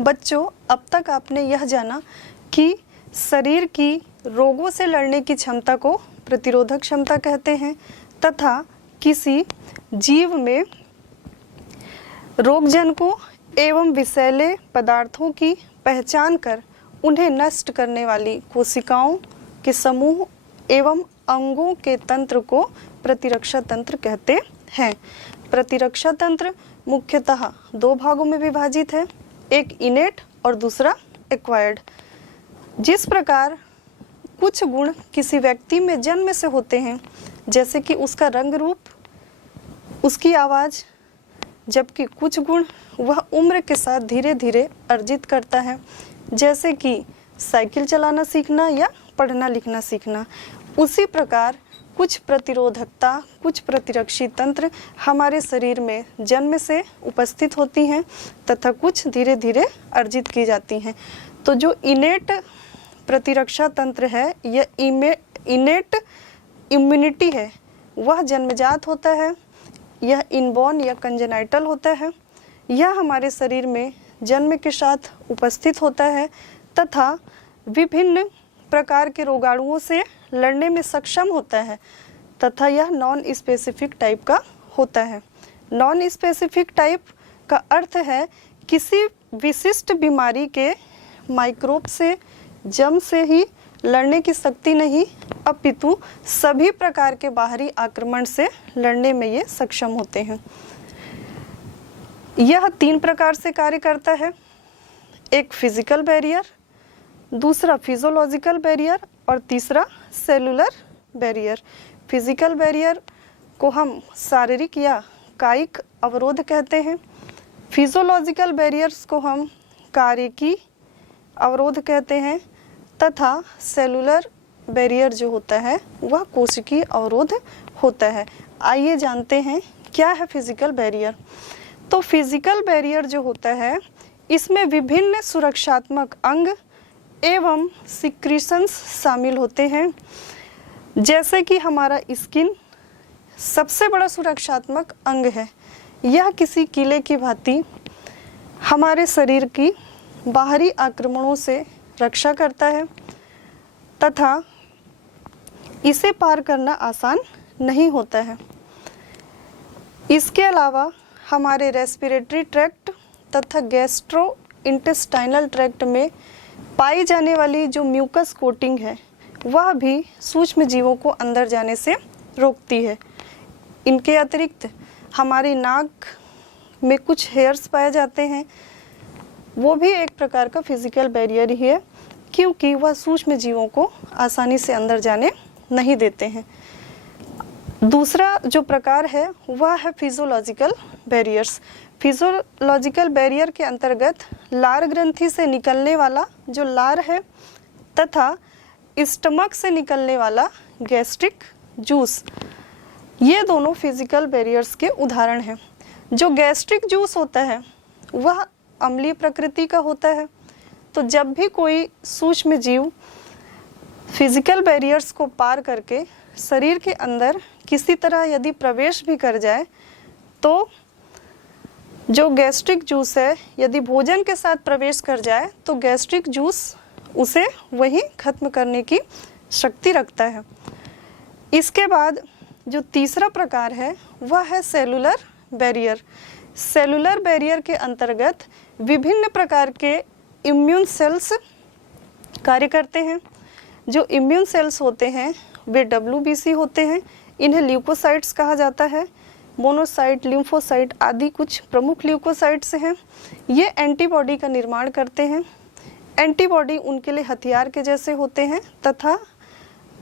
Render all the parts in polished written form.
बच्चों, अब तक आपने यह जाना कि शरीर की रोगों से लड़ने की क्षमता को प्रतिरोधक क्षमता कहते हैं तथा किसी जीव में रोगजनकों एवं विषैले पदार्थों की पहचान कर उन्हें नष्ट करने वाली कोशिकाओं के समूह एवं अंगों के तंत्र को प्रतिरक्षा तंत्र कहते हैं। प्रतिरक्षा तंत्र मुख्यतः दो भागों में विभाजित है, एक इनेट और दूसरा एक्वायर्ड। जिस प्रकार कुछ गुण किसी व्यक्ति में जन्म से होते हैं, जैसे कि उसका रंग रूप, उसकी आवाज़, जबकि कुछ गुण वह उम्र के साथ धीरे धीरे अर्जित करता है, जैसे कि साइकिल चलाना सीखना या पढ़ना लिखना सीखना। उसी प्रकार कुछ प्रतिरोधकता, कुछ प्रतिरक्षी तंत्र हमारे शरीर में जन्म से उपस्थित होती हैं तथा कुछ धीरे धीरे अर्जित की जाती हैं। तो जो इनेट प्रतिरक्षा तंत्र है, यह इनेट इम्यूनिटी है, वह जन्मजात होता है। यह इनबॉर्न या कंजेनाइटल होता है। यह हमारे शरीर में जन्म के साथ उपस्थित होता है तथा विभिन्न प्रकार के रोगाणुओं से लड़ने में सक्षम होता है तथा यह नॉन स्पेसिफिक टाइप का होता है। नॉन स्पेसिफिक टाइप का अर्थ है किसी विशिष्ट बीमारी के माइक्रोब से, जम से ही लड़ने की शक्ति नहीं, अपितु सभी प्रकार के बाहरी आक्रमण से लड़ने में ये सक्षम होते हैं। यह 3 प्रकार से कार्य करता है, एक फिजिकल बैरियर, दूसरा फिजियोलॉजिकल बैरियर और तीसरा सेलुलर बैरियर। फिजिकल बैरियर को हम शारीरिक या कायिक अवरोध कहते हैं। फिजियोलॉजिकल बैरियर्स को हम कार्यकी अवरोध कहते हैं तथा सेलुलर बैरियर जो होता है वह कोशिकीय अवरोध होता है। आइए जानते हैं क्या है फिजिकल बैरियर। तो फिजिकल बैरियर जो होता है, इसमें विभिन्न सुरक्षात्मक अंग एवं सिक्रीशंस शामिल होते हैं, जैसे कि हमारा स्किन सबसे बड़ा सुरक्षात्मक अंग है। यह किसी किले की भांति हमारे शरीर की बाहरी आक्रमणों से रक्षा करता है तथा इसे पार करना आसान नहीं होता है। इसके अलावा हमारे रेस्पिरेटरी ट्रैक्ट तथा गैस्ट्रो इंटेस्टाइनल ट्रैक्ट में पाई जाने वाली जो म्यूकस कोटिंग है, वह भी सूक्ष्म जीवों को अंदर जाने से रोकती है। इनके अतिरिक्त हमारी नाक में कुछ हेयर्स पाए जाते हैं, वो भी एक प्रकार का फिजिकल बैरियर ही है, क्योंकि वह सूक्ष्म जीवों को आसानी से अंदर जाने नहीं देते हैं। दूसरा जो प्रकार है वह है फिजियोलॉजिकल बैरियर्स। फिजियोलॉजिकल बैरियर के अंतर्गत लार ग्रंथि से निकलने वाला जो लार है तथा स्टमक से निकलने वाला गैस्ट्रिक जूस, ये दोनों फिजिकल बैरियर्स के उदाहरण हैं। जो गैस्ट्रिक जूस होता है वह अम्लीय प्रकृति का होता है। तो जब भी कोई सूक्ष्म जीव फिजिकल बैरियर्स को पार करके शरीर के अंदर किसी तरह यदि प्रवेश भी कर जाए, तो जो गैस्ट्रिक जूस है यदि भोजन के साथ प्रवेश कर जाए तो गैस्ट्रिक जूस उसे वहीं खत्म करने की शक्ति रखता है। इसके बाद जो तीसरा प्रकार है वह है सेलुलर बैरियर। सेलुलर बैरियर के अंतर्गत विभिन्न प्रकार के इम्यून सेल्स कार्य करते हैं। जो इम्यून सेल्स होते हैं वे WBC होते हैं। इन्हें ल्यूकोसाइट्स कहा जाता है। मोनोसाइट, लिम्फोसाइट आदि कुछ प्रमुख ल्यूकोसाइट्स हैं। ये एंटीबॉडी का निर्माण करते हैं। एंटीबॉडी उनके लिए हथियार के जैसे होते हैं तथा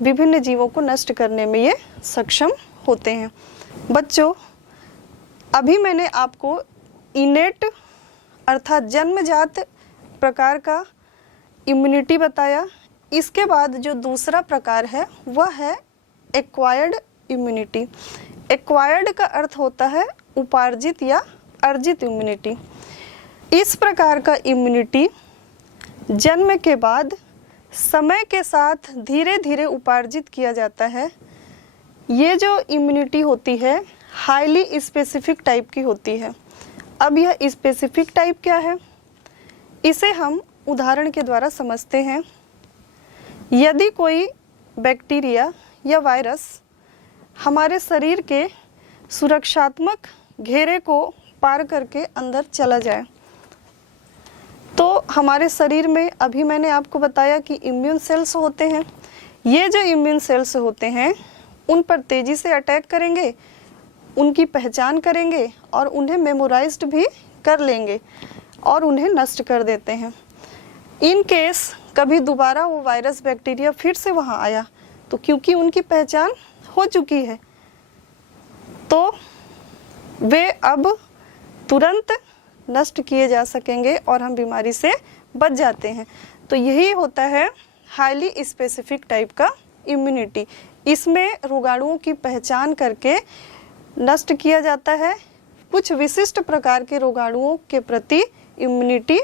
विभिन्न जीवों को नष्ट करने में ये सक्षम होते हैं। बच्चों, अभी मैंने आपको इनेट अर्थात जन्मजात प्रकार का इम्यूनिटी बताया। इसके बाद जो दूसरा प्रकार है वह है एक्वायर्ड इम्यूनिटी। एक्वायर्ड का अर्थ होता है उपार्जित या अर्जित इम्यूनिटी। इस प्रकार का इम्यूनिटी जन्म के बाद समय के साथ धीरे धीरे उपार्जित किया जाता है। ये जो इम्यूनिटी होती है हाईली स्पेसिफिक टाइप की होती है। अब यह स्पेसिफिक टाइप क्या है? इसे हम उदाहरण के द्वारा समझते हैं। यदि कोई बैक्टीरिया या वायरस हमारे शरीर के सुरक्षात्मक घेरे को पार करके अंदर चला जाए तो हमारे शरीर में, अभी मैंने आपको बताया कि इम्यून सेल्स होते हैं, ये जो इम्यून सेल्स होते हैं उन पर तेजी से अटैक करेंगे, उनकी पहचान करेंगे और उन्हें मेमोराइज्ड भी कर लेंगे और उन्हें नष्ट कर देते हैं। इन केस कभी दोबारा वो वायरस बैक्टीरिया फिर से वहाँ आया तो क्योंकि उनकी पहचान हो चुकी है तो वे अब तुरंत नष्ट किए जा सकेंगे और हम बीमारी से बच जाते हैं। तो यही होता है हाईली स्पेसिफिक टाइप का इम्यूनिटी। इसमें रोगाणुओं की पहचान करके नष्ट किया जाता है। कुछ विशिष्ट प्रकार के रोगाणुओं के प्रति इम्यूनिटी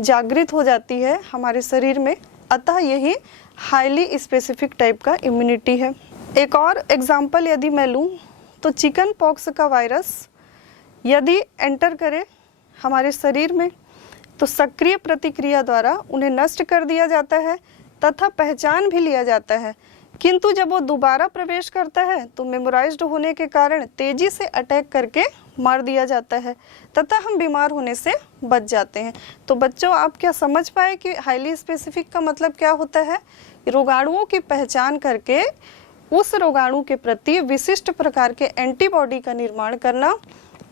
जागृत हो जाती है हमारे शरीर में, अतः यही हाईली स्पेसिफिक टाइप का इम्यूनिटी है। एक और एग्जाम्पल यदि मैं लूँ तो चिकन पॉक्स का वायरस यदि एंटर करे हमारे शरीर में तो सक्रिय प्रतिक्रिया द्वारा उन्हें नष्ट कर दिया जाता है तथा पहचान भी लिया जाता है, किंतु जब वो दोबारा प्रवेश करता है तो मेमोराइज्ड होने के कारण तेजी से अटैक करके मार दिया जाता है तथा हम बीमार होने से बच जाते हैं। तो बच्चों, आप क्या समझ पाए कि हाईली स्पेसिफिक का मतलब क्या होता है? रोगाणुओं की पहचान करके उस रोगाणु के प्रति विशिष्ट प्रकार के एंटीबॉडी का निर्माण करना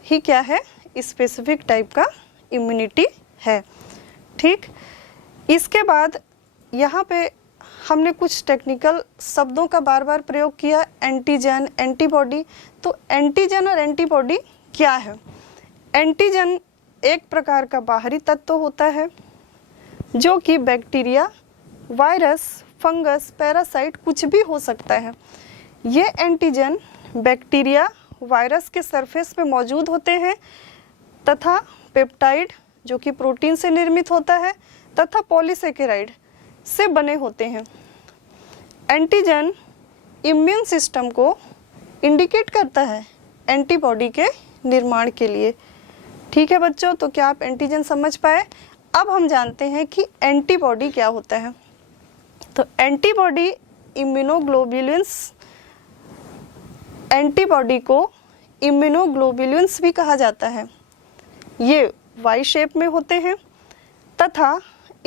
ही क्या है? स्पेसिफिक टाइप का इम्यूनिटी है। ठीक, इसके बाद यहाँ पे हमने कुछ टेक्निकल शब्दों का बार बार प्रयोग किया, एंटीजन, एंटीबॉडी। तो एंटीजन और एंटीबॉडी क्या है? एंटीजन एक प्रकार का बाहरी तत्व होता है जो कि बैक्टीरिया, वायरस, फंगस, पैरासाइट कुछ भी हो सकता है। ये एंटीजन बैक्टीरिया, वायरस के सरफेस पे मौजूद होते हैं तथा पेप्टाइड जो कि प्रोटीन से निर्मित होता है तथा पॉलीसेकेराइड से बने होते हैं। एंटीजन इम्यून सिस्टम को इंडिकेट करता है एंटीबॉडी के निर्माण के लिए। ठीक है बच्चों, तो क्या आप एंटीजन समझ पाए? अब हम जानते हैं कि एंटीबॉडी क्या होता है। तो एंटीबॉडी इम्यूनोग्लोबुलिन्स, एंटीबॉडी को इम्यूनोग्लोबुलिन्स भी कहा जाता है। ये वाई शेप में होते हैं तथा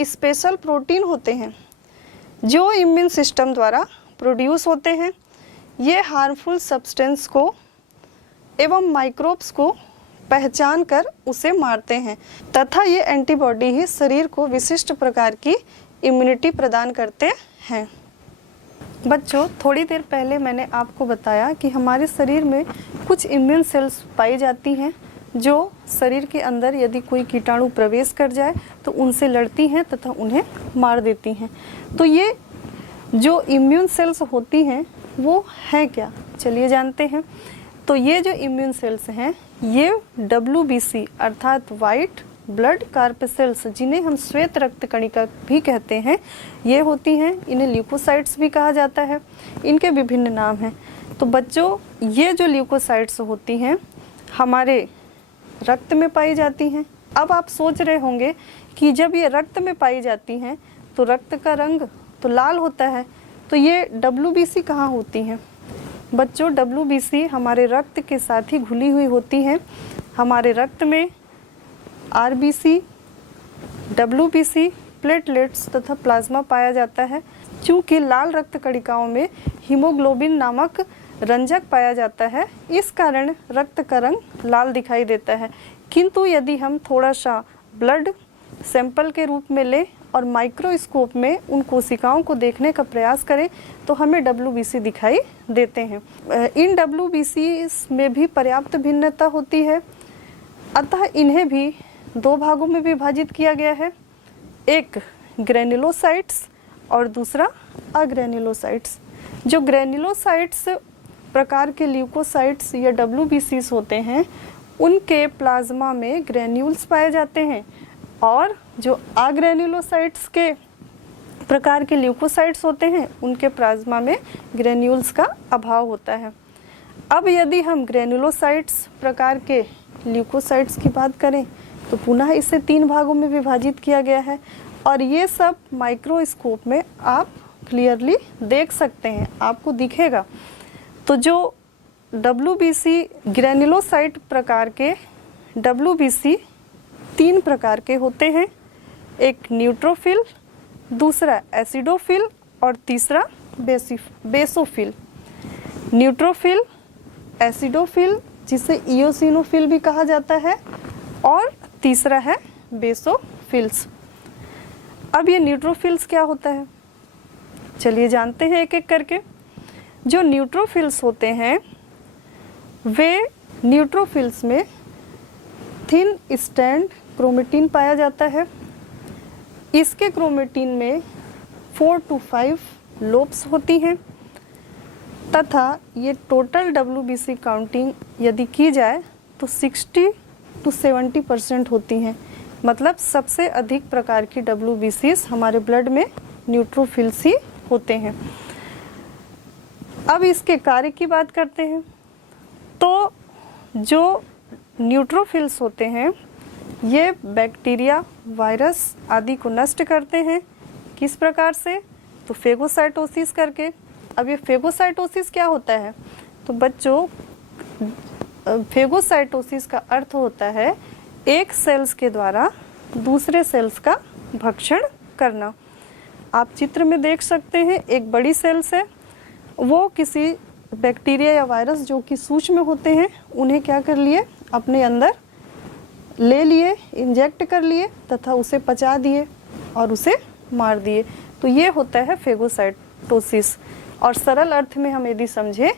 स्पेशल प्रोटीन होते हैं जो इम्यून सिस्टम द्वारा प्रोड्यूस होते हैं। ये हार्मफुल सब्सटेंस को एवं माइक्रोब्स को पहचान कर उसे मारते हैं तथा ये एंटीबॉडी ही शरीर को विशिष्ट प्रकार की इम्यूनिटी प्रदान करते हैं। बच्चों, थोड़ी देर पहले मैंने आपको बताया कि हमारे शरीर में कुछ इम्यून सेल्स पाई जाती हैं जो शरीर के अंदर यदि कोई कीटाणु प्रवेश कर जाए तो उनसे लड़ती हैं तथा उन्हें मार देती हैं। तो ये जो इम्यून सेल्स होती हैं वो हैं क्या? चलिए जानते हैं। तो ये जो इम्यून सेल्स हैं ये WBC अर्थात वाइट ब्लड कार्पेसेल्स, जिन्हें हम श्वेत रक्त कणिका भी कहते हैं, ये होती हैं। इन्हें ल्यूकोसाइट्स भी कहा जाता है। इनके विभिन्न नाम हैं। तो बच्चों, ये जो ल्यूकोसाइट्स होती हैं हमारे रक्त में पाई जाती हैं। अब आप सोच रहे होंगे कि जब ये रक्त में पाई जाती हैं तो रक्त का रंग तो लाल होता है, तो ये WBC कहाँ होती हैं? बच्चों, WBC हमारे रक्त के साथ ही घुली हुई होती हैं। हमारे रक्त में RBC, WBC, प्लेटलेट्स तथा प्लाज्मा पाया जाता है। चूँकि लाल रक्त कणिकाओं में हीमोग्लोबिन नामक रंजक पाया जाता है, इस कारण रक्त का रंग लाल दिखाई देता है। किंतु यदि हम थोड़ा सा ब्लड सैंपल के रूप में लें और माइक्रोस्कोप में उन कोशिकाओं को देखने का प्रयास करें तो हमें WBC दिखाई देते हैं। इन WBC में भी पर्याप्त भिन्नता होती है, अतः इन्हें भी दो भागों में विभाजित किया गया है, एक ग्रेन्युलोसाइट्स और दूसरा अग्रेन्युलोसाइट्स। जो ग्रेन्युलोसाइट्स प्रकार के ल्यूकोसाइट्स या WBCs होते हैं उनके प्लाज्मा में ग्रेन्यूल्स पाए जाते हैं और जो अग्रेन्युलोसाइट्स के प्रकार के ल्यूकोसाइट्स होते हैं उनके प्लाज्मा में ग्रेन्यूल्स का अभाव होता है। अब यदि हम ग्रेन्युलोसाइट्स प्रकार के ल्यूकोसाइट्स की बात करें तो पुनः इसे 3 भागों में विभाजित किया गया है और ये सब माइक्रोस्कोप में आप क्लियरली देख सकते हैं, आपको दिखेगा। तो जो WBC ग्रेन्युलोसाइट प्रकार के WBC 3 प्रकार के होते हैं, एक न्यूट्रोफिल, दूसरा एसिडोफिल और तीसरा बेसोफिल। न्यूट्रोफिल, एसिडोफिल जिसे इओसिनोफिल भी कहा जाता है और तीसरा है बेसोफिल्स। अब ये न्यूट्रोफिल्स क्या होता है, चलिए जानते हैं एक एक करके। जो न्यूट्रोफिल्स होते हैं वे न्यूट्रोफिल्स में थिन स्ट्रैंड क्रोमेटिन पाया जाता है। इसके क्रोमेटिन में 4 to 5 लोब्स होती हैं तथा ये टोटल WBC काउंटिंग यदि की जाए तो 60 to 70% होती हैं। मतलब सबसे अधिक प्रकार की WBCs हमारे ब्लड में न्यूट्रोफिल्स ही होते हैं। अब इसके कार्य की बात करते हैं। तो जो न्यूट्रोफिल्स होते हैं ये बैक्टीरिया, वायरस आदि को नष्ट करते हैं। किस प्रकार से? तो फेगोसाइटोसिस करके। अब ये फेगोसाइटोसिस क्या होता है? तो बच्चों फेगोसाइटोसिस का अर्थ होता है एक सेल्स के द्वारा दूसरे सेल्स का भक्षण करना। आप चित्र में देख सकते हैं एक बड़ी सेल्स है, वो किसी बैक्टीरिया या वायरस जो कि सूक्ष्म होते हैं उन्हें क्या कर लिए, अपने अंदर ले लिए, इंजेक्ट कर लिए तथा उसे पचा दिए और उसे मार दिए। तो ये होता है फेगोसाइटोसिस। और सरल अर्थ में हम यदि समझें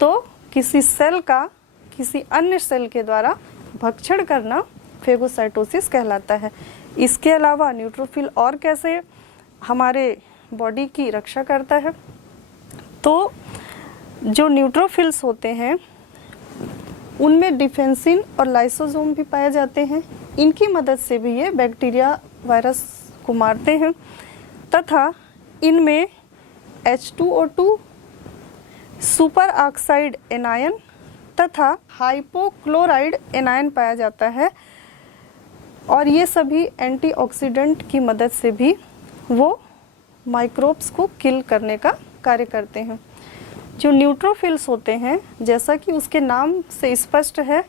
तो किसी सेल का किसी अन्य सेल के द्वारा भक्षण करना फेगोसाइटोसिस कहलाता है। इसके अलावा न्यूट्रोफिल और कैसे हमारे बॉडी की रक्षा करता है? तो जो न्यूट्रोफिल्स होते हैं उनमें डिफेंसिन और लाइसोसोम भी पाए जाते हैं। इनकी मदद से भी ये बैक्टीरिया, वायरस को मारते हैं तथा इनमें H2O2, सुपर ऑक्साइड एनायन तथा हाइपोक्लोराइड एनायन पाया जाता है और ये सभी एंटीऑक्सीडेंट की मदद से भी वो माइक्रोब्स को किल करने का कार्य करते हैं। जो न्यूट्रोफिल्स होते हैं जैसा कि उसके नाम से स्पष्ट है,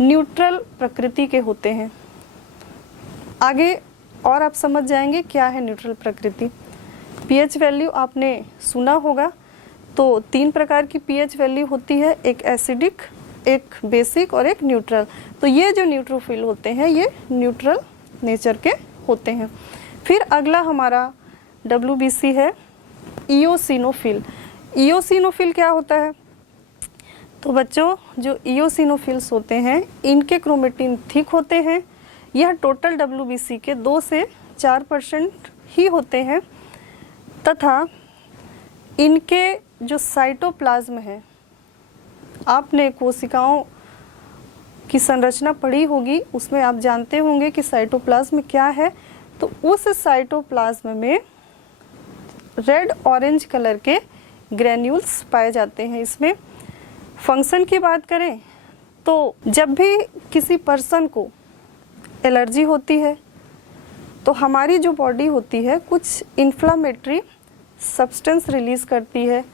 न्यूट्रल प्रकृति के होते हैं। आगे और आप समझ जाएंगे क्या है न्यूट्रल प्रकृति। पीएच वैल्यू आपने सुना होगा, तो 3 प्रकार की पीएच वैल्यू होती है, एक एसिडिक, एक बेसिक और एक न्यूट्रल। तो ये जो न्यूट्रोफिल होते हैं ये न्यूट्रल नेचर के होते हैं। फिर अगला हमारा WBC है इओसिनोफिल। इओसिनोफिल क्या होता है? तो बच्चों जो इओसिनोफिल्स होते हैं इनके क्रोमेटिन थिक होते हैं। यह टोटल WBC के 2 से 4% ही होते हैं तथा इनके जो साइटोप्लाज्म है, आपने कोशिकाओं की संरचना पढ़ी होगी, उसमें आप जानते होंगे कि साइटोप्लाज्म क्या है। तो उस साइटोप्लाज्म में रेड ऑरेंज कलर के ग्रेन्यूल्स पाए जाते हैं। इसमें फंक्शन की बात करें तो जब भी किसी पर्सन को एलर्जी होती है तो हमारी जो बॉडी होती है कुछ इन्फ्लामेटरी सब्सटेंस रिलीज करती है,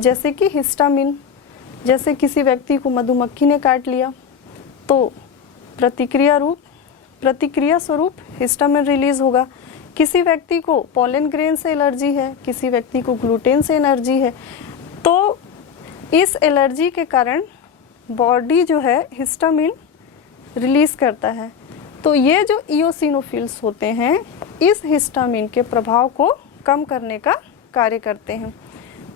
जैसे कि हिस्टामिन। जैसे किसी व्यक्ति को मधुमक्खी ने काट लिया तो प्रतिक्रिया स्वरूप हिस्टामिन रिलीज होगा। किसी व्यक्ति को पोलन ग्रेन से एलर्जी है, किसी व्यक्ति को ग्लूटेन से एलर्जी है, तो इस एलर्जी के कारण बॉडी जो है हिस्टामिन रिलीज करता है। तो ये जो इओसिनोफिल्स होते हैं इस हिस्टामिन के प्रभाव को कम करने का कार्य करते हैं।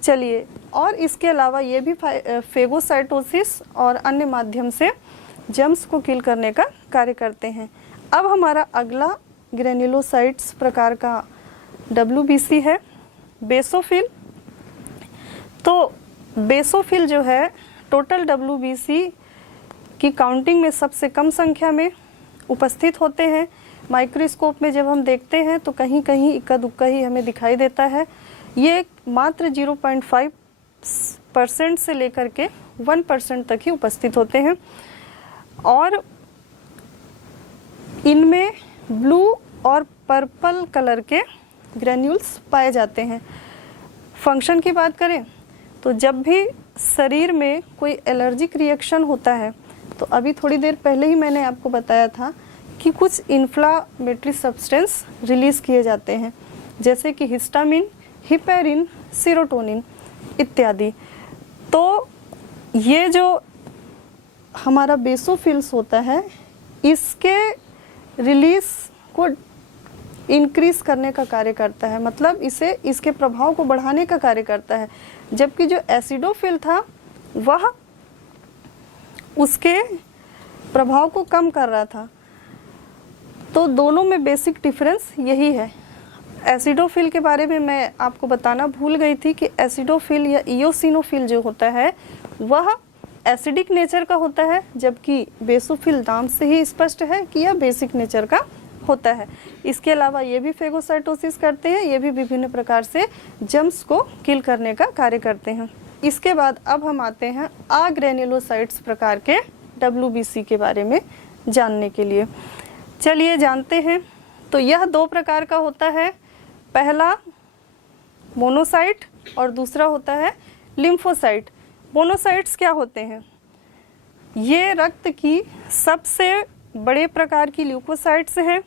चलिए, और इसके अलावा ये भी फेगोसाइटोसिस और अन्य माध्यम से जर्म्स को किल करने का कार्य करते हैं। अब हमारा अगला ग्रेन्युलोसाइट्स प्रकार का WBC है बेसोफिल। तो बेसोफिल जो है टोटल WBC की काउंटिंग में सबसे कम संख्या में उपस्थित होते हैं। माइक्रोस्कोप में जब हम देखते हैं तो कहीं कहीं इक्का दुक्का ही हमें दिखाई देता है। ये मात्र 0.5% से लेकर के 1% तक ही उपस्थित होते हैं और इनमें ब्लू और पर्पल कलर के ग्रेन्यूल्स पाए जाते हैं। फंक्शन की बात करें तो जब भी शरीर में कोई एलर्जिक रिएक्शन होता है, तो अभी थोड़ी देर पहले ही मैंने आपको बताया था कि कुछ इन्फ्लामेटरी सब्सटेंस रिलीज़ किए जाते हैं, जैसे कि हिस्टामिन, हिपेरिन, सीरोटोनिन इत्यादि। तो ये जो हमारा बेसोफिल्स होता है, इसके रिलीज को इंक्रीज करने का कार्य करता है, मतलब इसे इसके प्रभाव को बढ़ाने का कार्य करता है। जबकि जो एसिडोफिल था वह उसके प्रभाव को कम कर रहा था। तो दोनों में बेसिक डिफरेंस यही है। एसिडोफिल के बारे में मैं आपको बताना भूल गई थी कि एसिडोफिल या इयोसिनोफिल जो होता है वह एसिडिक नेचर का होता है, जबकि बेसोफिल नाम से ही स्पष्ट है कि यह बेसिक नेचर का होता है। इसके अलावा ये भी फेगोसाइटोसिस करते हैं, ये भी विभिन्न प्रकार से जर्म्स को किल करने का कार्य करते हैं। इसके बाद अब हम आते हैं अग्रेन्युलोसाइट्स प्रकार के WBC के बारे में जानने के लिए। चलिए जानते हैं। तो यह दो प्रकार का होता है, पहला मोनोसाइट और दूसरा होता है लिम्फोसाइट। मोनोसाइट्स क्या होते हैं? ये रक्त की सबसे बड़े प्रकार की ल्यूकोसाइट्स हैं।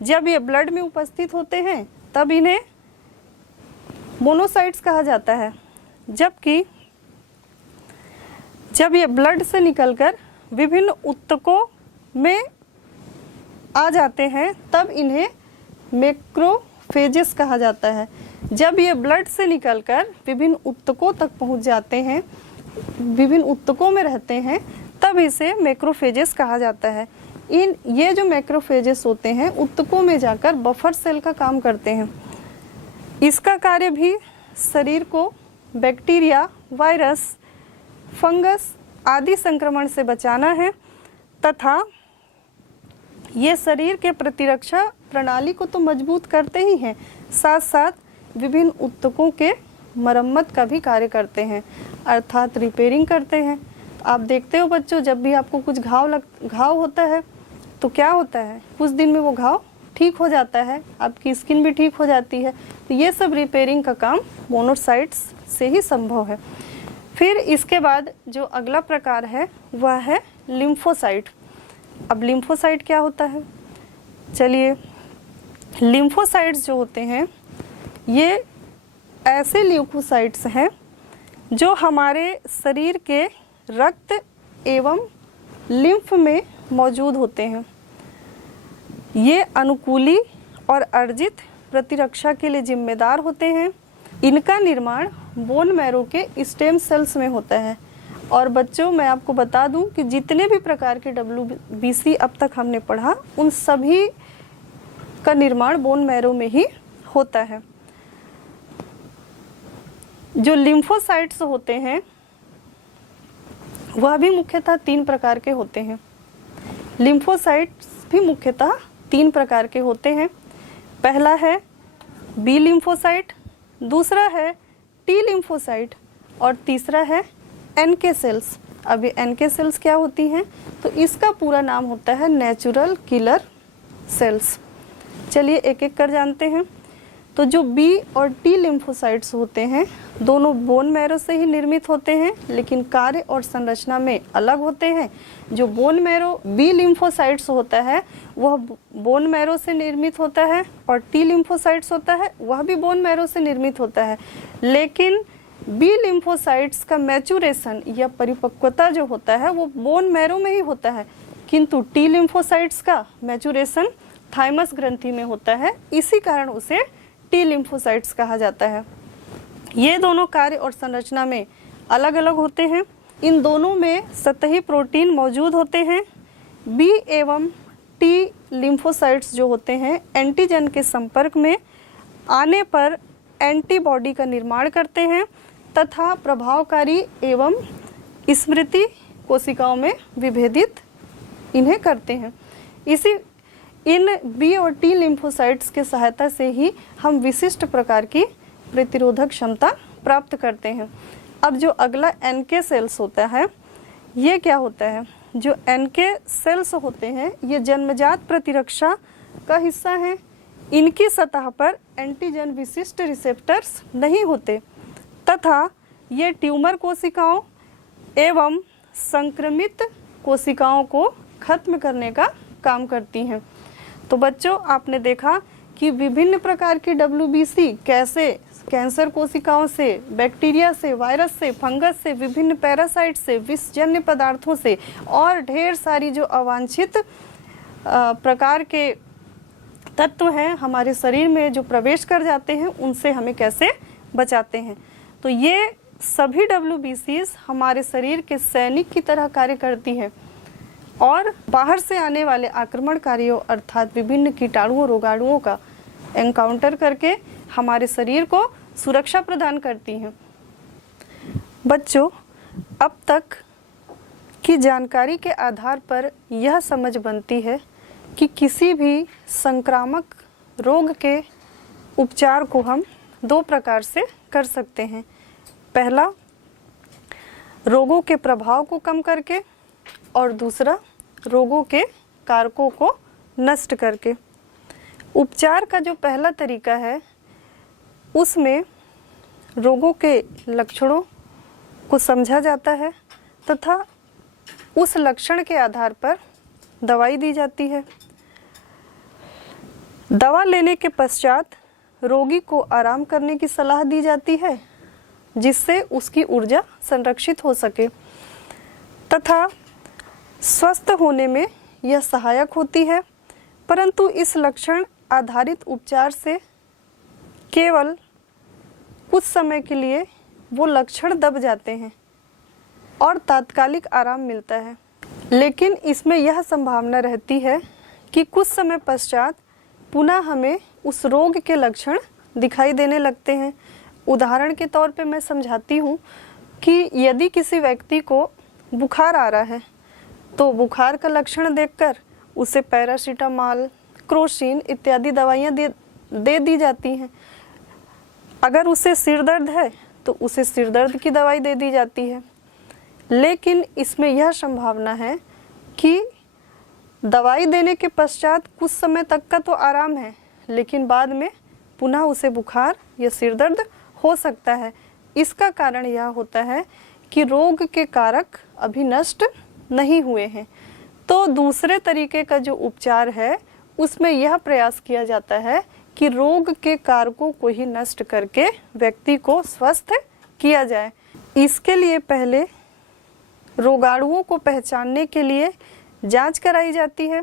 जब ये ब्लड में उपस्थित होते हैं तब इन्हें मोनोसाइट्स कहा जाता है, जबकि जब ये ब्लड से निकलकर विभिन्न ऊतकों में आ जाते हैं तब इन्हें मैक्रोफेजेस कहा जाता है। जब ये ब्लड से निकलकर विभिन्न ऊतकों तक पहुंच जाते हैं, विभिन्न ऊतकों में रहते हैं, तब इसे मैक्रोफेजेस कहा जाता है। ये जो मैक्रोफेजेस होते हैं ऊतकों में जाकर बफर सेल का काम करते हैं। इसका कार्य भी शरीर को बैक्टीरिया, वायरस, फंगस आदि संक्रमण से बचाना है तथा ये शरीर के प्रतिरक्षा प्रणाली को तो मजबूत करते ही हैं, साथ साथ विभिन्न ऊतकों के मरम्मत का भी कार्य करते हैं, अर्थात रिपेयरिंग करते हैं। आप देखते हो बच्चों, जब भी आपको कुछ घाव होता है तो क्या होता है, कुछ दिन में वो घाव ठीक हो जाता है, आपकी स्किन भी ठीक हो जाती है। तो ये सब रिपेयरिंग का काम मोनोसाइट्स से ही संभव है। फिर इसके बाद जो अगला प्रकार है वह है लिम्फोसाइट। अब लिम्फोसाइट क्या होता है? चलिए, लिम्फोसाइट्स जो होते हैं ये ऐसे ल्यूकोसाइट्स हैं जो हमारे शरीर के रक्त एवं लिम्फ में मौजूद होते हैं। ये अनुकूली और अर्जित प्रतिरक्षा के लिए जिम्मेदार होते हैं। इनका निर्माण बोन मैरो के स्टेम सेल्स में होता है। और बच्चों, मैं आपको बता दूं कि जितने भी प्रकार के WBC अब तक हमने पढ़ा, उन सभी का निर्माण बोन मैरो में ही होता है। जो लिम्फोसाइट्स होते हैं वह भी मुख्यतः 3 प्रकार के होते हैं। लिम्फोसाइट्स भी मुख्यतः 3 प्रकार के होते हैं। पहला है बी लिम्फोसाइट, दूसरा है टी लिम्फोसाइट और तीसरा है NK सेल्स। अब ये NK सेल्स क्या होती हैं? तो इसका पूरा नाम होता है नेचुरल किलर सेल्स। चलिए एक एक कर जानते हैं। तो जो बी और टी लिम्फोसाइट्स होते हैं दोनों बोन मैरो से ही निर्मित होते हैं, लेकिन कार्य और संरचना में अलग होते हैं। जो बोन मैरो बी लिम्फोसाइट्स होता है वह बोन मैरो से निर्मित होता है और टी लिम्फोसाइट्स होता है वह भी बोन मैरो से निर्मित होता है। लेकिन बी लिम्फोसाइट्स का मैचुरेशन या परिपक्वता जो होता है वो बोन मैरो में ही होता है, किंतु टी लिम्फोसाइट्स का मैचुरेशन थाइमस ग्रंथि में होता है। इसी कारण उसे टी लिम्फोसाइट्स कहा जाता है। ये दोनों कार्य और संरचना में अलग अलग होते हैं। इन दोनों में सतही प्रोटीन मौजूद होते हैं। बी एवं टी लिम्फोसाइट्स जो होते हैं एंटीजन के संपर्क में आने पर एंटीबॉडी का निर्माण करते हैं तथा प्रभावकारी एवं स्मृति कोशिकाओं में विभेदित इन्हें करते हैं। इन बी और टी लिम्फोसाइट्स के सहायता से ही हम विशिष्ट प्रकार की प्रतिरोधक क्षमता प्राप्त करते हैं। अब जो अगला NK सेल्स होता है, ये क्या होता है? जो NK सेल्स होते हैं ये जन्मजात प्रतिरक्षा का हिस्सा हैं। इनकी सतह पर एंटीजन विशिष्ट रिसेप्टर्स नहीं होते तथा ये ट्यूमर कोशिकाओं एवं संक्रमित कोशिकाओं को खत्म करने का काम करती हैं। तो बच्चों, आपने देखा कि विभिन्न प्रकार की WBC कैसे कैंसर कोशिकाओं से, बैक्टीरिया से, वायरस से, फंगस से, विभिन्न पैरासाइट से, विषजन्य पदार्थों से और ढेर सारी जो अवांछित प्रकार के तत्व हैं हमारे शरीर में जो प्रवेश कर जाते हैं उनसे हमें कैसे बचाते हैं। तो ये सभी WBCs हमारे शरीर के सैनिक की तरह कार्य करती है और बाहर से आने वाले आक्रमणकारियों अर्थात विभिन्न कीटाणुओं रोगाणुओं का एनकाउंटर करके हमारे शरीर को सुरक्षा प्रदान करती हैं। बच्चों, अब तक की जानकारी के आधार पर यह समझ बनती है कि किसी भी संक्रामक रोग के उपचार को हम दो प्रकार से कर सकते हैं। पहला, रोगों के प्रभाव को कम करके और दूसरा, रोगों के कारकों को नष्ट करके। उपचार का जो पहला तरीका है उसमें रोगों के लक्षणों को समझा जाता है तथा उस लक्षण के आधार पर दवाई दी जाती है। दवा लेने के पश्चात रोगी को आराम करने की सलाह दी जाती है जिससे उसकी ऊर्जा संरक्षित हो सके तथा स्वस्थ होने में यह सहायक होती है। परंतु इस लक्षण आधारित उपचार से केवल कुछ समय के लिए वो लक्षण दब जाते हैं और तात्कालिक आराम मिलता है, लेकिन इसमें यह संभावना रहती है कि कुछ समय पश्चात पुनः हमें उस रोग के लक्षण दिखाई देने लगते हैं। उदाहरण के तौर पे मैं समझाती हूँ कि यदि किसी व्यक्ति को बुखार आ रहा है तो बुखार का लक्षण देखकर उसे पैरासीटामॉल, क्रोसिन इत्यादि दवाइयाँ दे दी जाती हैं। अगर उसे सिर दर्द है तो उसे सिर दर्द की दवाई दे दी जाती है, लेकिन इसमें यह संभावना है कि दवाई देने के पश्चात कुछ समय तक का तो आराम है, लेकिन बाद में पुनः उसे बुखार या सिर दर्द हो सकता है। इसका कारण यह होता है कि रोग के कारक अभी नष्ट नहीं हुए हैं। तो दूसरे तरीके का जो उपचार है उसमें यह प्रयास किया जाता है कि रोग के कारकों को ही नष्ट करके व्यक्ति को स्वस्थ किया जाए। इसके लिए पहले रोगाणुओं को पहचानने के लिए जांच कराई जाती है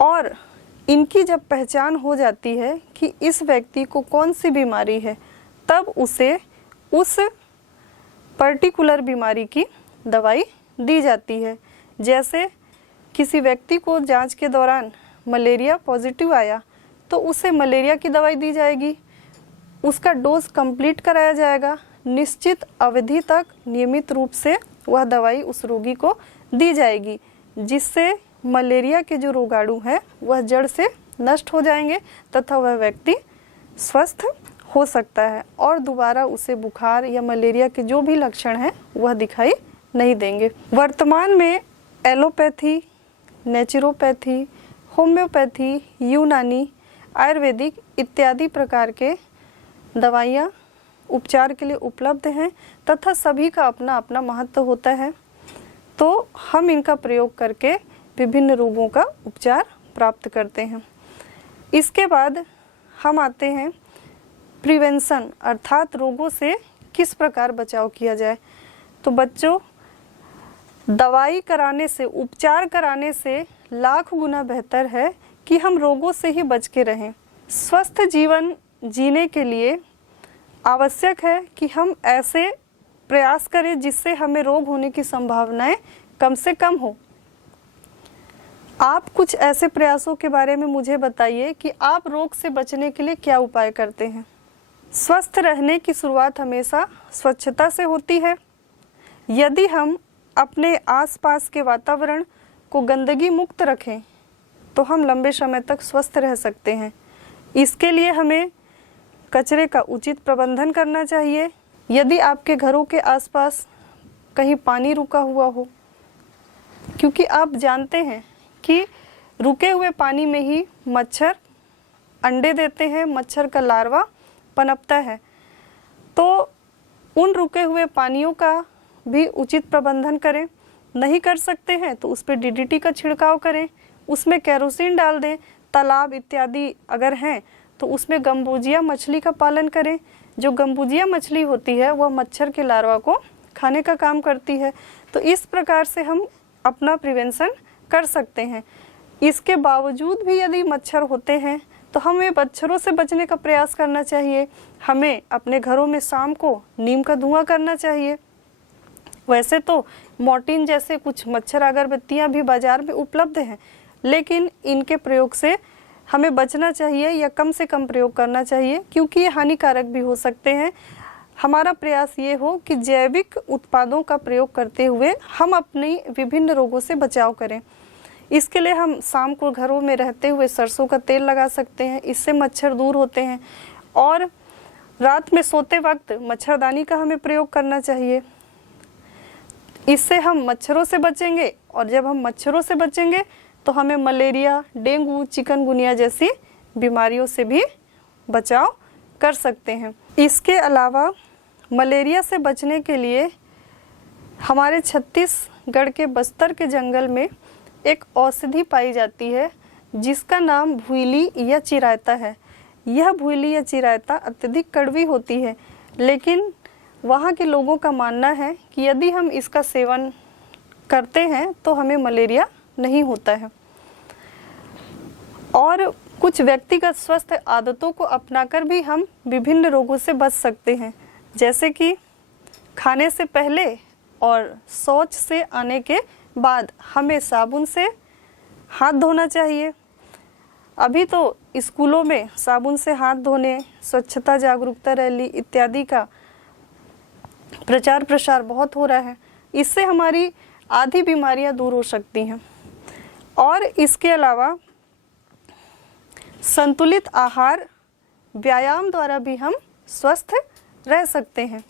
और इनकी जब पहचान हो जाती है कि इस व्यक्ति को कौन सी बीमारी है, तब उसे उस पर्टिकुलर बीमारी की दवाई दी जाती है। जैसे किसी व्यक्ति को जांच के दौरान मलेरिया पॉजिटिव आया तो उसे मलेरिया की दवाई दी जाएगी, उसका डोज कंप्लीट कराया जाएगा, निश्चित अवधि तक नियमित रूप से वह दवाई उस रोगी को दी जाएगी, जिससे मलेरिया के जो रोगाणु हैं वह जड़ से नष्ट हो जाएंगे तथा वह व्यक्ति स्वस्थ हो सकता है और दोबारा उसे बुखार या मलेरिया के जो भी लक्षण हैं वह दिखाई नहीं देंगे। वर्तमान में एलोपैथी, नेचुरोपैथी, होम्योपैथी, यूनानी, आयुर्वेदिक इत्यादि प्रकार के दवाइयाँ उपचार के लिए उपलब्ध हैं तथा सभी का अपना अपना महत्व होता है। तो हम इनका प्रयोग करके विभिन्न रोगों का उपचार प्राप्त करते हैं। इसके बाद हम आते हैं प्रिवेंशन, अर्थात रोगों से किस प्रकार बचाव किया जाए। तो बच्चों, दवाई कराने से, उपचार कराने से लाख गुना बेहतर है कि हम रोगों से ही बच के रहें। स्वस्थ जीवन जीने के लिए आवश्यक है कि हम ऐसे प्रयास करें जिससे हमें रोग होने की संभावनाएं कम से कम हो। आप कुछ ऐसे प्रयासों के बारे में मुझे बताइए कि आप रोग से बचने के लिए क्या उपाय करते हैं। स्वस्थ रहने की शुरुआत हमेशा स्वच्छता से होती है। यदि हम अपने आसपास के वातावरण को गंदगी मुक्त रखें तो हम लंबे समय तक स्वस्थ रह सकते हैं। इसके लिए हमें कचरे का उचित प्रबंधन करना चाहिए। यदि आपके घरों के आसपास कहीं पानी रुका हुआ हो क्योंकि आप जानते हैं कि रुके हुए पानी में ही मच्छर अंडे देते हैं, मच्छर का लार्वा पनपता है। तो उन रुके हुए पानियों का भी उचित प्रबंधन करें। नहीं कर सकते हैं तो उस पर डीडीटी का छिड़काव करें, उसमें केरोसिन डाल दें। तालाब इत्यादि अगर हैं तो उसमें गम्बूजिया मछली का पालन करें। जो गम्बूजिया मछली होती है वह मच्छर के लार्वा को खाने का काम करती है। तो इस प्रकार से हम अपना प्रिवेंशन कर सकते हैं। इसके बावजूद भी यदि मच्छर होते हैं तो हमें मच्छरों से बचने का प्रयास करना चाहिए। हमें अपने घरों में शाम को नीम का धुआं करना चाहिए। वैसे तो मॉर्टिन जैसे कुछ मच्छर अगरबत्तियां भी बाजार में उपलब्ध हैं, लेकिन इनके प्रयोग से हमें बचना चाहिए या कम से कम प्रयोग करना चाहिए, क्योंकि ये हानिकारक भी हो सकते हैं। हमारा प्रयास ये हो कि जैविक उत्पादों का प्रयोग करते हुए हम अपनी विभिन्न रोगों से बचाव करें। इसके लिए हम शाम को घरों में रहते हुए सरसों का तेल लगा सकते हैं, इससे मच्छर दूर होते हैं। और रात में सोते वक्त मच्छरदानी का हमें प्रयोग करना चाहिए। इससे हम मच्छरों से बचेंगे, और जब हम मच्छरों से बचेंगे तो हमें मलेरिया, डेंगू, चिकनगुनिया जैसी बीमारियों से भी बचाव कर सकते हैं। इसके अलावा मलेरिया से बचने के लिए हमारे छत्तीसगढ़ के बस्तर के जंगल में एक औषधि पाई जाती है जिसका नाम भुइली या चिरायता है। यह भुइली या चिरायता अत्यधिक कड़वी होती है, लेकिन वहाँ के लोगों का मानना है कि यदि हम इसका सेवन करते हैं तो हमें मलेरिया नहीं होता है। और कुछ व्यक्तिगत स्वस्थ आदतों को अपनाकर भी हम विभिन्न रोगों से बच सकते हैं, जैसे कि खाने से पहले और शौच से आने के बाद हमें साबुन से हाथ धोना चाहिए। अभी तो स्कूलों में साबुन से हाथ धोने, स्वच्छता जागरूकता रैली इत्यादि का प्रचार प्रसार बहुत हो रहा है। इससे हमारी आधी बीमारियां दूर हो सकती हैं। और इसके अलावा संतुलित आहार, व्यायाम द्वारा भी हम स्वस्थ रह सकते हैं।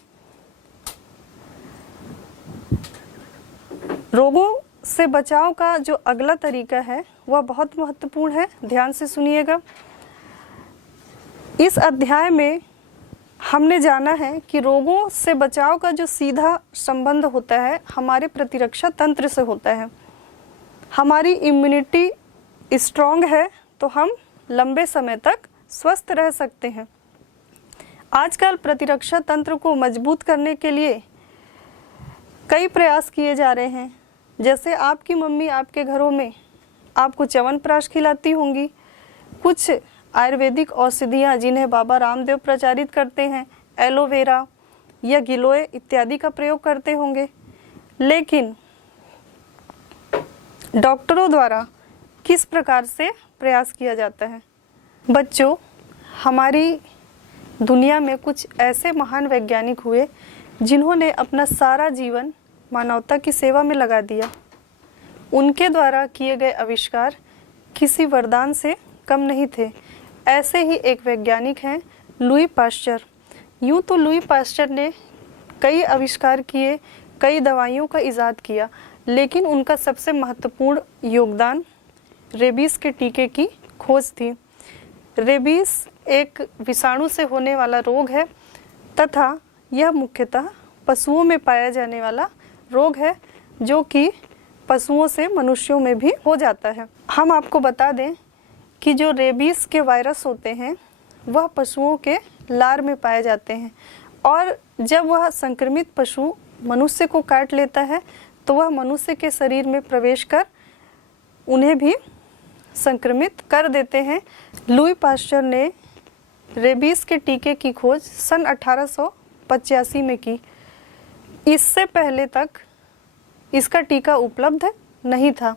रोगों से बचाव का जो अगला तरीका है वह बहुत महत्वपूर्ण है, ध्यान से सुनिएगा। इस अध्याय में हमने जाना है कि रोगों से बचाव का जो सीधा संबंध होता है हमारे प्रतिरक्षा तंत्र से होता है। हमारी इम्यूनिटी स्ट्रॉन्ग है तो हम लंबे समय तक स्वस्थ रह सकते हैं। आजकल प्रतिरक्षा तंत्र को मजबूत करने के लिए कई प्रयास किए जा रहे हैं। जैसे आपकी मम्मी आपके घरों में आपको च्यवनप्राश खिलाती होंगी, कुछ आयुर्वेदिक औषधियाँ जिन्हें बाबा रामदेव प्रचारित करते हैं, एलोवेरा या गिलोय इत्यादि का प्रयोग करते होंगे। लेकिन डॉक्टरों द्वारा किस प्रकार से प्रयास किया जाता है? बच्चों, हमारी दुनिया में कुछ ऐसे महान वैज्ञानिक हुए जिन्होंने अपना सारा जीवन मानवता की सेवा में लगा दिया। उनके द्वारा किए गए आविष्कार किसी वरदान से कम नहीं थे। ऐसे ही एक वैज्ञानिक हैं लुई पाश्चर। यूँ तो लुई पाश्चर ने कई आविष्कार किए, कई दवाइयों का इजाद किया, लेकिन उनका सबसे महत्वपूर्ण योगदान रेबीज के टीके की खोज थी। रेबीज एक विषाणु से होने वाला रोग है तथा यह मुख्यतः पशुओं में पाया जाने वाला रोग है, जो कि पशुओं से मनुष्यों में भी हो जाता है। हम आपको बता दें कि जो रेबीज के वायरस होते हैं वह पशुओं के लार में पाए जाते हैं, और जब वह संक्रमित पशु मनुष्य को काट लेता है तो वह मनुष्य के शरीर में प्रवेश कर उन्हें भी संक्रमित कर देते हैं। लुई पाश्चर ने रेबीज के टीके की खोज सन 1885 में की। इससे पहले तक इसका टीका उपलब्ध नहीं था।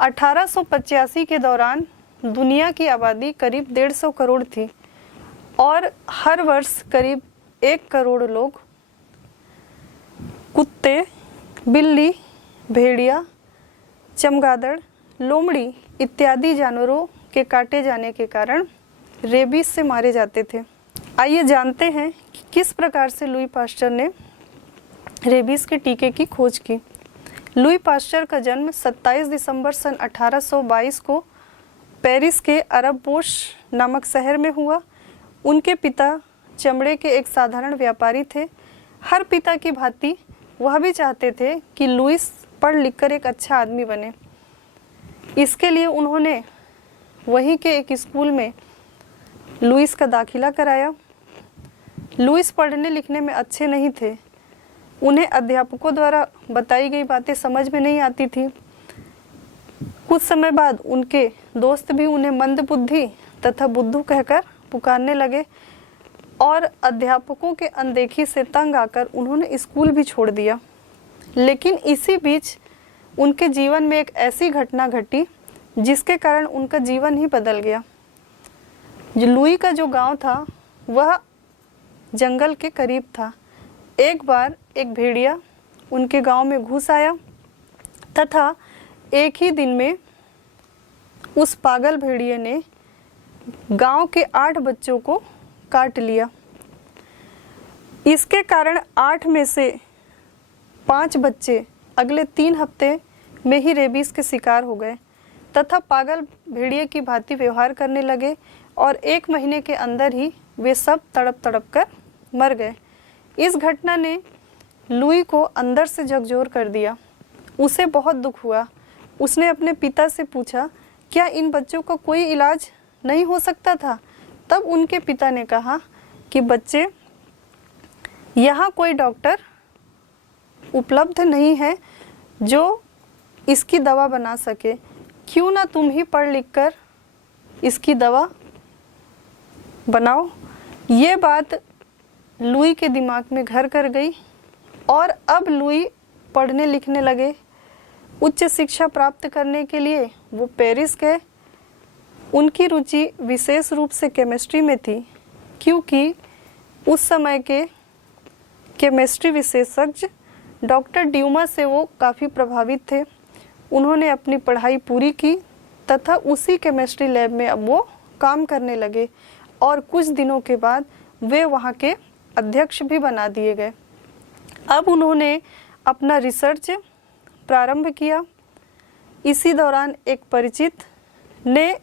1885 के दौरान दुनिया की आबादी करीब 150 करोड़ थी और हर वर्ष करीब 1 करोड़ लोग कुत्ते, बिल्ली, भेड़िया, चमगादड़, लोमड़ी इत्यादि जानवरों के काटे जाने के कारण रेबीज से मारे जाते थे। आइए जानते हैं कि किस प्रकार से लुई पाश्चर ने रेबीज के टीके की खोज की। लुई पास्चर का जन्म 27 दिसंबर सन 1822 को पेरिस के अरबोश नामक शहर में हुआ। उनके पिता चमड़े के एक साधारण व्यापारी थे। हर पिता की भांति वह भी चाहते थे कि लुइस पढ़ लिखकर एक अच्छा आदमी बने। इसके लिए उन्होंने वहीं के एक स्कूल में लुइस का दाखिला कराया। लुइस पढ़ने लिखने में अच्छे नहीं थे। उन्हें अध्यापकों द्वारा बताई गई बातें समझ में नहीं आती थी। कुछ समय बाद उनके दोस्त भी उन्हें मंदबुद्धि तथा बुद्धू कहकर पुकारने लगे और अध्यापकों के अनदेखी से तंग आकर उन्होंने स्कूल भी छोड़ दिया। लेकिन इसी बीच उनके जीवन में एक ऐसी घटना घटी जिसके कारण उनका जीवन ही बदल गया। जो लुई का जो गांव था वह जंगल के करीब था। एक बार एक भेड़िया उनके गांव में घुस आया तथा एक ही दिन में उस पागल भेड़िए ने गांव के 8 बच्चों को काट लिया। इसके कारण 8 में से 5 बच्चे अगले 3 हफ्ते में ही रेबीज के शिकार हो गए तथा पागल भेड़िए की भांति व्यवहार करने लगे और 1 महीने के अंदर ही वे सब तड़प तड़प कर मर गए। इस घटना ने लुई को अंदर से झकझोर कर दिया। उसे बहुत दुख हुआ। उसने अपने पिता से पूछा, क्या इन बच्चों का कोई इलाज नहीं हो सकता था? तब उनके पिता ने कहा कि बच्चे, यहाँ कोई डॉक्टर उपलब्ध नहीं है जो इसकी दवा बना सके। क्यों ना तुम ही पढ़ लिख कर इसकी दवा बनाओ। ये बात लुई के दिमाग में घर कर गई और अब लुई पढ़ने लिखने लगे। उच्च शिक्षा प्राप्त करने के लिए वो पेरिस गए। उनकी रुचि विशेष रूप से केमिस्ट्री में थी, क्योंकि उस समय के केमिस्ट्री विशेषज्ञ डॉक्टर ड्यूमा से वो काफ़ी प्रभावित थे। उन्होंने अपनी पढ़ाई पूरी की तथा उसी केमिस्ट्री लैब में अब वो काम करने लगे और कुछ दिनों के बाद वे वहाँ के अध्यक्ष भी बना दिए गए। अब उन्होंने अपना रिसर्च प्रारंभ किया। इसी दौरान एक परिचित ने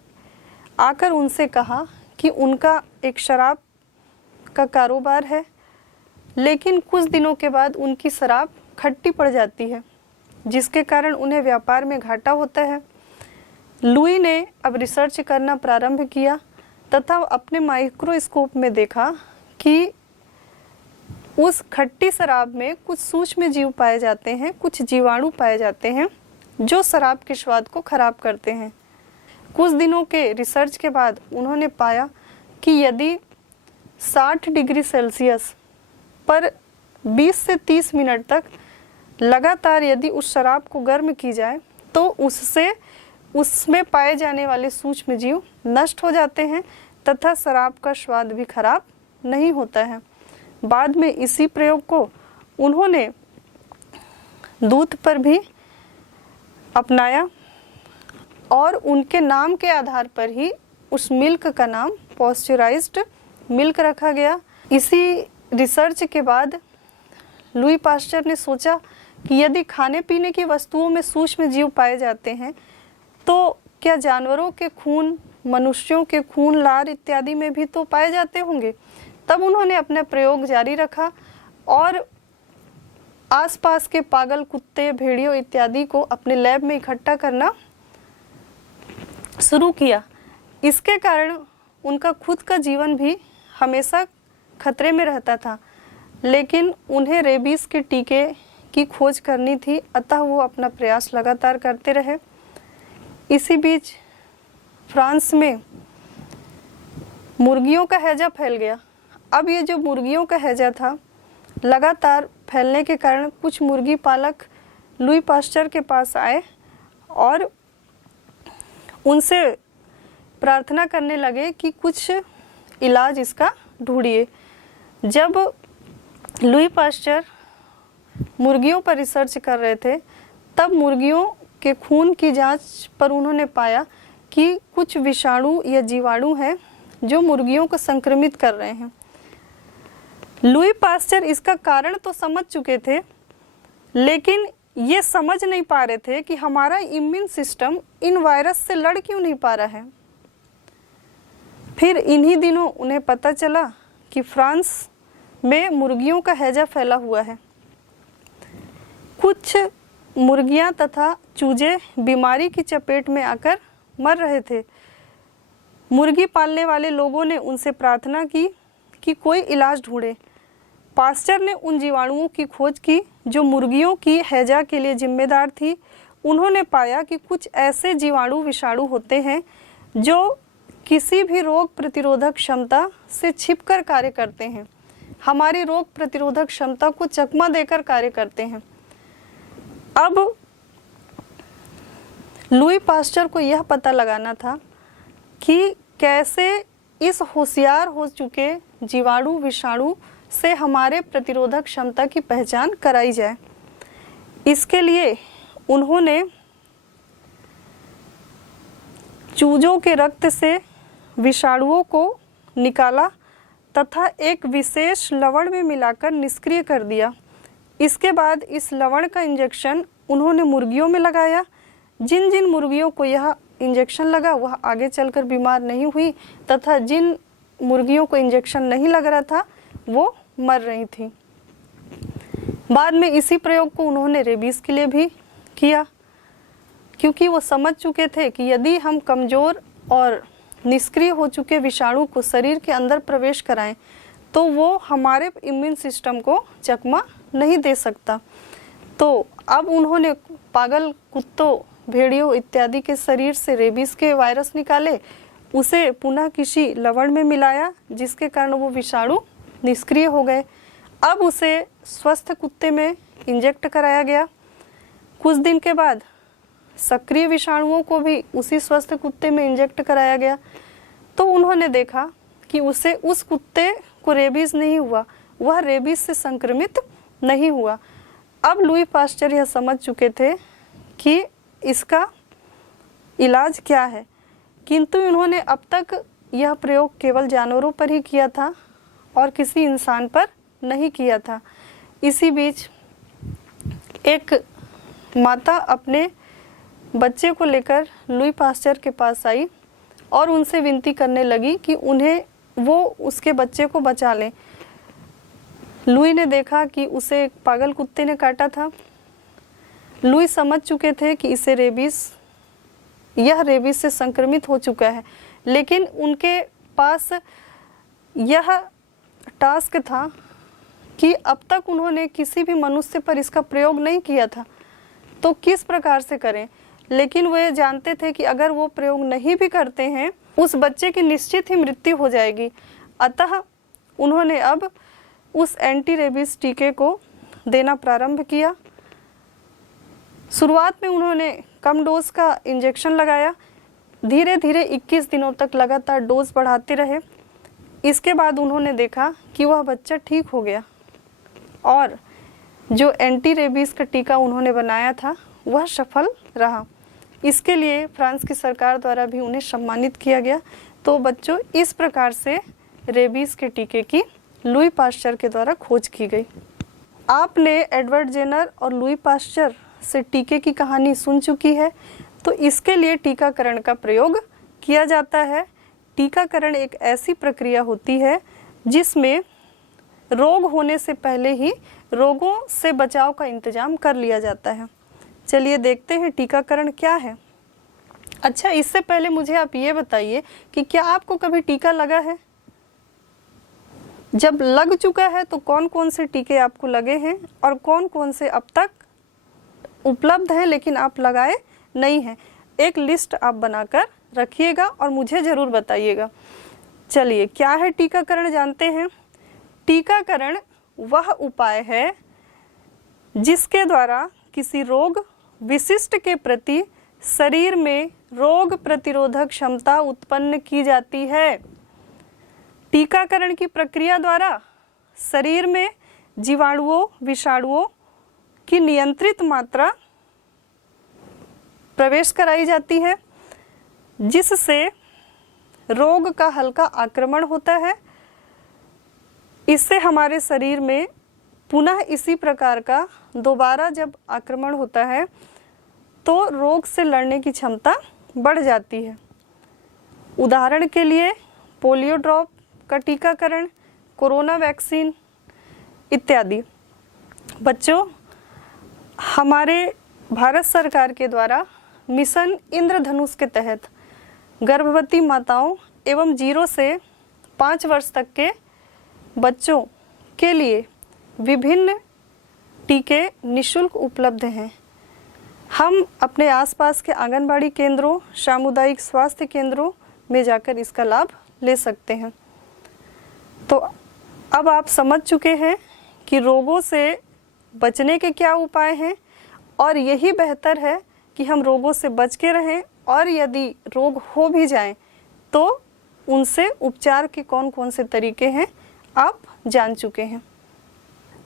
आकर उनसे कहा कि उनका एक शराब का कारोबार है, लेकिन कुछ दिनों के बाद उनकी शराब खट्टी पड़ जाती है, जिसके कारण उन्हें व्यापार में घाटा होता है। लुई ने अब रिसर्च करना प्रारंभ किया तथा अपने माइक्रोस्कोप में देखा कि उस खट्टी शराब में कुछ सूक्ष्म जीव पाए जाते हैं, कुछ जीवाणु पाए जाते हैं जो शराब के स्वाद को खराब करते हैं। कुछ दिनों के रिसर्च के बाद उन्होंने पाया कि यदि 60 डिग्री सेल्सियस पर 20 से 30 मिनट तक लगातार यदि उस शराब को गर्म की जाए तो उससे उसमें पाए जाने वाले सूक्ष्म जीव नष्ट हो जाते हैं तथा शराब का स्वाद भी खराब नहीं होता है। बाद में इसी प्रयोग को उन्होंने दूध पर भी अपनाया और उनके नाम के आधार पर ही उस मिल्क का नाम पॉस्चराइज्ड मिल्क रखा गया। इसी रिसर्च के बाद लुई पास्चर ने सोचा कि यदि खाने पीने की वस्तुओं में सूक्ष्म जीव पाए जाते हैं तो क्या जानवरों के खून, मनुष्यों के खून, लार इत्यादि में भी तो पाए जाते होंगे। तब उन्होंने अपना प्रयोग जारी रखा और आसपास के पागल कुत्ते, भेड़ियों इत्यादि को अपने लैब में इकट्ठा करना शुरू किया। इसके कारण उनका खुद का जीवन भी हमेशा खतरे में रहता था, लेकिन उन्हें रेबीज के टीके की खोज करनी थी, अतः वो अपना प्रयास लगातार करते रहे। इसी बीच फ्रांस में मुर्गियों का हैजा फैल गया। अब ये जो मुर्गियों का हैजा था, लगातार फैलने के कारण कुछ मुर्गी पालक लुई पास्चर के पास आए और उनसे प्रार्थना करने लगे कि कुछ इलाज इसका ढूंढिए। जब लुई पास्चर मुर्गियों पर रिसर्च कर रहे थे, तब मुर्गियों के खून की जांच पर उन्होंने पाया कि कुछ विषाणु या जीवाणु हैं जो मुर्गियों को संक्रमित कर रहे हैं। लुई पास्चर इसका कारण तो समझ चुके थे, लेकिन ये समझ नहीं पा रहे थे कि हमारा इम्यून सिस्टम इन वायरस से लड़ क्यों नहीं पा रहा है। फिर इन्हीं दिनों उन्हें पता चला कि फ्रांस में मुर्गियों का हैजा फैला हुआ है। कुछ मुर्गियां तथा चूजे बीमारी की चपेट में आकर मर रहे थे। मुर्गी पालने वाले लोगों ने उनसे प्रार्थना की कि कोई इलाज ढूंढे। पास्चर ने उन जीवाणुओं की खोज की जो मुर्गियों की हैजा के लिए जिम्मेदार थी। उन्होंने पाया कि कुछ ऐसे जीवाणु विषाणु होते हैं जो किसी भी रोग प्रतिरोधक क्षमता से छिपकर कार्य करते हैं, हमारी रोग प्रतिरोधक क्षमता को चकमा देकर कार्य करते हैं। अब लुई पास्चर को यह पता लगाना था कि कैसे इस होशियार हो चुके जीवाणु विषाणु से हमारे प्रतिरोधक क्षमता की पहचान कराई जाए। इसके लिए उन्होंने चूजों के रक्त से विषाणुओं को निकाला तथा एक विशेष लवण में मिलाकर निष्क्रिय कर दिया। इसके बाद इस लवण का इंजेक्शन उन्होंने मुर्गियों में लगाया। जिन जिन मुर्गियों को यह इंजेक्शन लगा वह आगे चलकर बीमार नहीं हुई तथा जिन मुर्गियों को इंजेक्शन नहीं लग रहा था वो मर रही थी। बाद में इसी प्रयोग को उन्होंने रेबीज के लिए भी किया, क्योंकि वो समझ चुके थे कि यदि हम कमज़ोर और निष्क्रिय हो चुके विषाणु को शरीर के अंदर प्रवेश कराएं तो वो हमारे इम्यून सिस्टम को चकमा नहीं दे सकता। तो अब उन्होंने पागल कुत्तों, भेड़ियों इत्यादि के शरीर से रेबीज के वायरस निकाले, उसे पुनः किसी लवण में मिलाया जिसके कारण वो विषाणु निष्क्रिय हो गए। अब उसे स्वस्थ कुत्ते में इंजेक्ट कराया गया। कुछ दिन के बाद सक्रिय विषाणुओं को भी उसी स्वस्थ कुत्ते में इंजेक्ट कराया गया। तो उन्होंने देखा कि उसे उस कुत्ते को रेबीज नहीं हुआ, वह रेबीज से संक्रमित नहीं हुआ। अब लुई पास्चर यह समझ चुके थे कि इसका इलाज क्या है, किंतु उन्होंने अब तक यह प्रयोग केवल जानवरों पर ही किया था और किसी इंसान पर नहीं किया था। इसी बीच एक माता अपने बच्चे को लेकर लुई पास्चर के पास आई और उनसे विनती करने लगी कि उन्हें वो उसके बच्चे को बचा लें। लुई ने देखा कि उसे एक पागल कुत्ते ने काटा था। लुई समझ चुके थे कि इसे यह रेबीज से संक्रमित हो चुका है, लेकिन उनके पास यह टास्क था कि अब तक उन्होंने किसी भी मनुष्य पर इसका प्रयोग नहीं किया था, तो किस प्रकार से करें। लेकिन वे जानते थे कि अगर वो प्रयोग नहीं भी करते हैं उस बच्चे की निश्चित ही मृत्यु हो जाएगी। अतः उन्होंने अब उस एंटी रेबीज टीके को देना प्रारंभ किया। शुरुआत में उन्होंने कम डोज का इंजेक्शन लगाया, धीरे धीरे 21 दिनों तक लगातार डोज बढ़ाते रहे। इसके बाद उन्होंने देखा कि वह बच्चा ठीक हो गया और जो एंटी रेबीज का टीका उन्होंने बनाया था वह सफल रहा। इसके लिए फ्रांस की सरकार द्वारा भी उन्हें सम्मानित किया गया। तो बच्चों, इस प्रकार से रेबीज के टीके की लुई पास्चर के द्वारा खोज की गई। आपने एडवर्ड जेनर और लुई पास्चर से टीके की कहानी सुन चुकी है, तो इसके लिए टीकाकरण का प्रयोग किया जाता है। टीकाकरण एक ऐसी प्रक्रिया होती है जिसमें रोग होने से पहले ही रोगों से बचाव का इंतजाम कर लिया जाता है। चलिए देखते हैं टीकाकरण क्या है। अच्छा, इससे पहले मुझे आप ये बताइए कि क्या आपको कभी टीका लगा है? जब लग चुका है तो कौन कौन से टीके आपको लगे हैं और कौन कौन से अब तक उपलब्ध हैं लेकिन आप लगाए नहीं हैं? एक लिस्ट आप बनाकर रखिएगा और मुझे ज़रूर बताइएगा। चलिए, क्या है टीकाकरण जानते हैं। टीकाकरण वह उपाय है जिसके द्वारा किसी रोग विशिष्ट के प्रति शरीर में रोग प्रतिरोधक क्षमता उत्पन्न की जाती है। टीकाकरण की प्रक्रिया द्वारा शरीर में जीवाणुओं विषाणुओं की नियंत्रित मात्रा प्रवेश कराई जाती है, जिससे रोग का हल्का आक्रमण होता है। इससे हमारे शरीर में पुनः इसी प्रकार का दोबारा जब आक्रमण होता है तो रोग से लड़ने की क्षमता बढ़ जाती है। उदाहरण के लिए पोलियो ड्रॉप का टीकाकरण, कोरोना वैक्सीन इत्यादि। बच्चों, हमारे भारत सरकार के द्वारा मिशन इंद्रधनुष के तहत गर्भवती माताओं एवं 0 से 5 वर्ष तक के बच्चों के लिए विभिन्न टीके निःशुल्क उपलब्ध हैं। हम अपने आसपास के आंगनबाड़ी केंद्रों, सामुदायिक स्वास्थ्य केंद्रों में जाकर इसका लाभ ले सकते हैं। तो अब आप समझ चुके हैं कि रोगों से बचने के क्या उपाय हैं, और यही बेहतर है कि हम रोगों से बच के रहें, और यदि रोग हो भी जाएं तो उनसे उपचार के कौन कौन से तरीके हैं आप जान चुके हैं।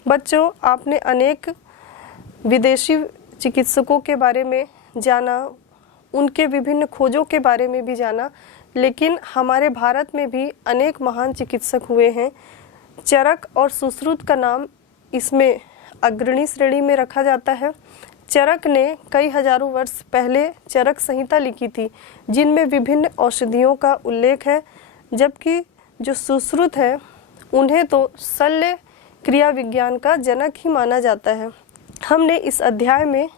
बच्चों, आपने अनेक विदेशी चिकित्सकों के बारे में जाना, उनके विभिन्न खोजों के बारे में भी जाना, लेकिन हमारे भारत में भी अनेक महान चिकित्सक हुए हैं। चरक और सुश्रुत का नाम इसमें अग्रणी श्रेणी में रखा जाता है। चरक ने कई हजारों वर्ष पहले चरक संहिता लिखी थी, जिनमें विभिन्न औषधियों का उल्लेख है, जबकि जो सुश्रुत है उन्हें तो शल्य क्रिया विज्ञान का जनक ही माना जाता है। हमने इस अध्याय में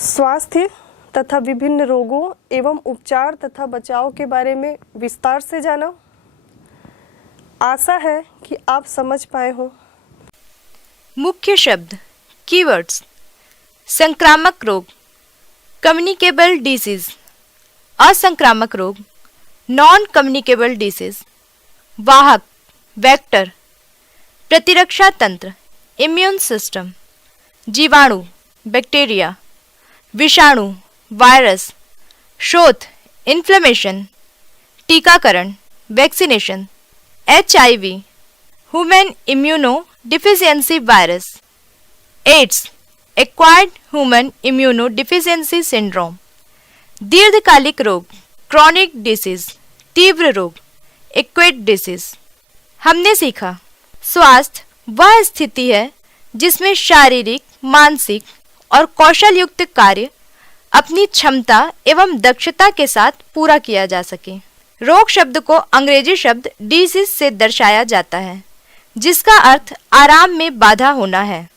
स्वास्थ्य तथा विभिन्न रोगों एवं उपचार तथा बचाव के बारे में विस्तार से जाना। आशा है कि आप समझ पाए हो। मुख्य शब्द, कीवर्ड्स: संक्रामक रोग, कम्युनिकेबल डिसीज, असंक्रामक रोग, नॉन कम्युनिकेबल डिसीज, वाहक, वेक्टर, प्रतिरक्षा तंत्र, इम्यून सिस्टम, जीवाणु, बैक्टीरिया, विषाणु, वायरस, शोथ, इन्फ्लेमेशन, टीकाकरण, vaccination, HIV, human immunodeficiency virus, AIDS, acquired human immunodeficiency syndrome, दीर्घकालिक रोग, क्रॉनिक डिसीज, तीव्र रोग, एक्यूट डिसीज। हमने सीखा, स्वास्थ्य वह स्थिति है जिसमें शारीरिक, मानसिक और कौशल युक्त कार्य अपनी क्षमता एवं दक्षता के साथ पूरा किया जा सके। रोग शब्द को अंग्रेजी शब्द डिसीज से दर्शाया जाता है, जिसका अर्थ आराम में बाधा होना है।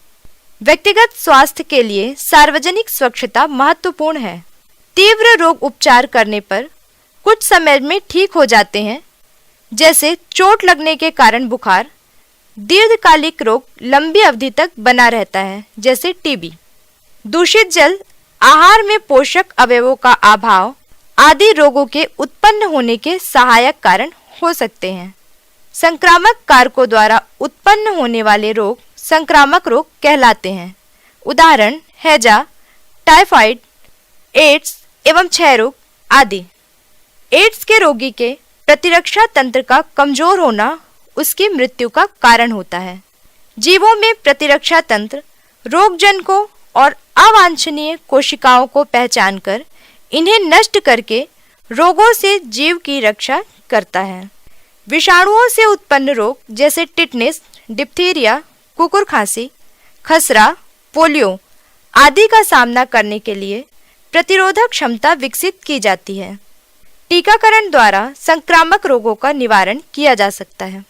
व्यक्तिगत स्वास्थ्य के लिए सार्वजनिक स्वच्छता महत्वपूर्ण है। तीव्र रोग उपचार करने पर कुछ समय में ठीक हो जाते हैं, जैसे चोट लगने के कारण बुखार। दीर्घकालिक रोग लंबी अवधि तक बना रहता है, जैसे टीबी। दूषित जल, आहार में पोषक अवयवों का अभाव आदि रोगों के उत्पन्न होने के सहायक कारण हो सकते हैं। संक्रामक कारकों द्वारा उत्पन्न होने वाले रोग संक्रामक रोग कहलाते हैं। उदाहरण: हैजा, टाइफाइड, एड्स एवं क्षय रोग आदि। एड्स के रोगी के प्रतिरक्षा तंत्र का कमजोर होना उसकी मृत्यु का कारण होता है। जीवों में प्रतिरक्षा तंत्र रोगजनकों और अवांछनीय कोशिकाओं को पहचानकर इन्हें नष्ट करके रोगों से जीव की रक्षा करता है। विषाणुओं से उत्पन्न रोग जैसे टिटनेस, डिप्थीरिया, कुकुर खांसी, खसरा, पोलियो आदि का सामना करने के लिए प्रतिरोधक क्षमता विकसित की जाती है। टीकाकरण द्वारा संक्रामक रोगों का निवारण किया जा सकता है।